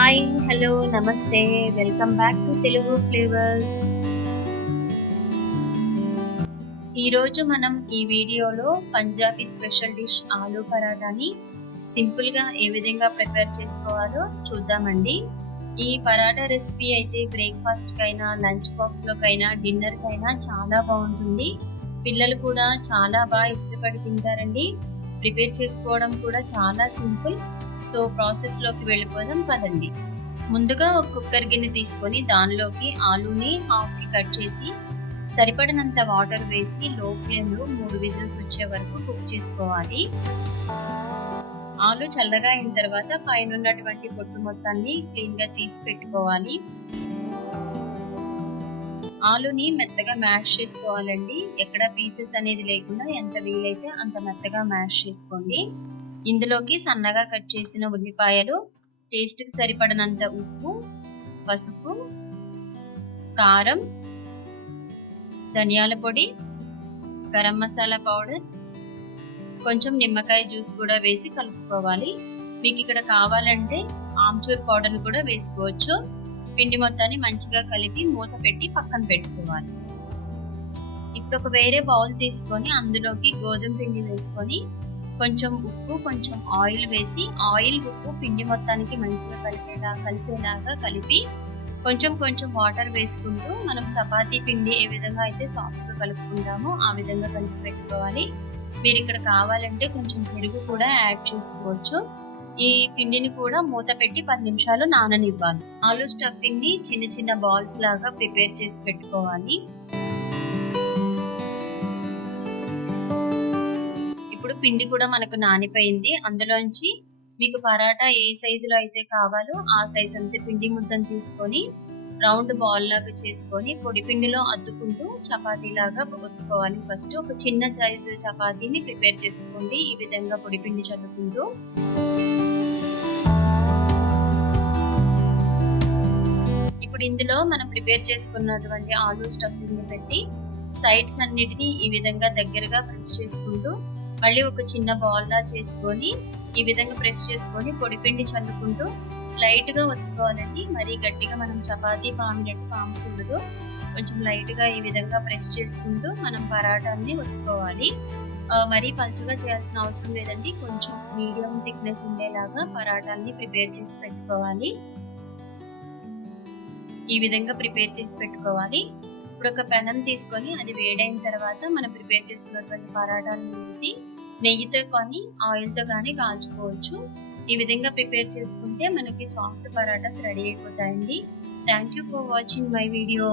Hi, hello, నమస్తే. Welcome back to Telugu flavours. ఈరోజు మనం ఈ వీడియోలో పంజాబీ స్పెషల్ డిష్ ఆలూ పరాటాని సింపుల్గా ఏ విధంగా ప్రిపేర్ చేసుకోవాలో చూద్దామండి. ఈ పరాటా రెసిపీ అయితే బ్రేక్ఫాస్ట్కైనా, లంచ్ బాక్స్లోకైనా, డిన్నర్కైనా చాలా బాగుంటుంది. పిల్లలు కూడా చాలా బాగా ఇష్టపడి తింటారండి. ప్రిపేర్ చేసుకోవడం కూడా చాలా సింపుల్. సో ప్రాసెస్లోకి వెళ్ళిపోదాం పదండి. ముందుగా ఒక కుక్కర్ గిన్నె తీసుకొని దానిలోకి ఆలూని హాఫ్కి కట్ చేసి సరిపడినంత వాటర్ వేసి లో ఫ్లేమ్లో 3 విజిల్స్ వచ్చే వరకు కుక్ చేసుకోవాలి. ఆలు చల్లగా అయిన తర్వాత పైన ఉన్నటువంటి పొట్టు మొత్తాన్ని క్లీన్గా తీసి పెట్టుకోవాలి. ఆలుని మెత్తగా మ్యాష్ చేసుకోవాలండి. ఎక్కడ పీసెస్ అనేది లేకుండా ఎంత వీలైతే అంత మెత్తగా మ్యాష్ చేసుకోండి. ఇందులోకి సన్నగా కట్ చేసిన ఉల్లిపాయలు, టేస్ట్కి సరిపడినంత ఉప్పు, పసుపు, కారం, ధనియాల పొడి, గరం మసాలా పౌడర్, కొంచెం నిమ్మకాయ జ్యూస్ కూడా వేసి కలుపుకోవాలి. మీకు ఇక్కడ కావాలంటే ఆమ్చూర్ పౌడర్ కూడా వేసుకోవచ్చు. పిండి మొత్తాన్ని మంచిగా కలిపి మూత పెట్టి పక్కన పెట్టుకోవాలి. ఇప్పుడు ఒక వేరే బౌల్ తీసుకొని అందులోకి గోధుమ పిండి వేసుకొని కొంచెం ఉప్పు, కొంచెం ఆయిల్ వేసి ఆయిల్, ఉప్పు పిండి మొత్తానికి మంచిగా కలిసేలాగా కలిపి కొంచెం కొంచెం వాటర్ వేసుకుంటూ మనం చపాతీ పిండి ఏ విధంగా అయితే సాఫ్ట్గా కలుపుకుంటామో ఆ విధంగా కలిపి పెట్టుకోవాలి. మీరు ఇక్కడ కావాలంటే కొంచెం పెరుగు కూడా యాడ్ చేసుకోవచ్చు. ఈ పిండిని కూడా మూత పెట్టి 10 నిమిషాలు నాననివ్వాలి. ఆలూ స్టఫింగ్ ని చిన్న చిన్న బాల్స్ లాగా ప్రిపేర్ చేసి పెట్టుకోవాలి. ఇప్పుడు పిండి కూడా మనకు నానిపోయింది. అందులోంచి మీకు పరాటా ఏ సైజులో అయితే కావాలో ఆ సైజ్ అంతే పిండి ముద్దను తీసుకొని రౌండ్ బాల్ లాగా చేసుకొని పొడి పిండిలో అద్దుకుంటూ చపాతీ లాగా ఒత్తుకోవాలి. ఫస్ట్ ఒక చిన్న సైజు చపాతీని ప్రిపేర్ చేసుకోండి. ఈ విధంగా పొడి పిండి చల్లుకుంటూ ఇప్పుడు ఇందులో మనం ప్రిపేర్ చేసుకున్నటువంటి ఆలూ స్టఫింగ్ పెట్టి సైడ్స్ అన్నిటిని ఈ విధంగా దగ్గరగా ప్రెస్ చేసుకుంటూ మళ్ళీ ఒక చిన్న బాల్ లా చేసుకొని ఈ విధంగా ప్రెస్ చేసుకొని పొడిపిండి చల్లుకుంటూ లైట్ గా ఒత్తుకోవాలండి. మరీ గట్టిగా మనం చపాతీ పామినట్టు పాముకూడదు. కొంచెం లైట్ గా ఈ విధంగా ప్రెస్ చేసుకుంటూ మనం పరాటాన్ని ఒత్తుకోవాలి. మరీ పలుచగా చేయాల్సిన అవసరం లేదండి. కొంచెం మీడియం థిక్నెస్ ఉండేలాగా పరాటాన్ని ప్రిపేర్ చేసి పెట్టుకోవాలి. ఈ విధంగా ప్రిపేర్ చేసి పెట్టుకోవాలి. ఇప్పుడు ఒక పెనం తీసుకొని అది వేడైన తర్వాత మనం ప్రిపేర్ చేసుకున్నటువంటి పరాటాలను వేసి నెయ్యితో కానీ ఆయిల్తో కానీ కాల్చుకోవచ్చు. ఈ విధంగా ప్రిపేర్ చేసుకుంటే మనకి సాఫ్ట్ పరాటాస్ రెడీ అయిపోతాయండి. Thank you for watching my video.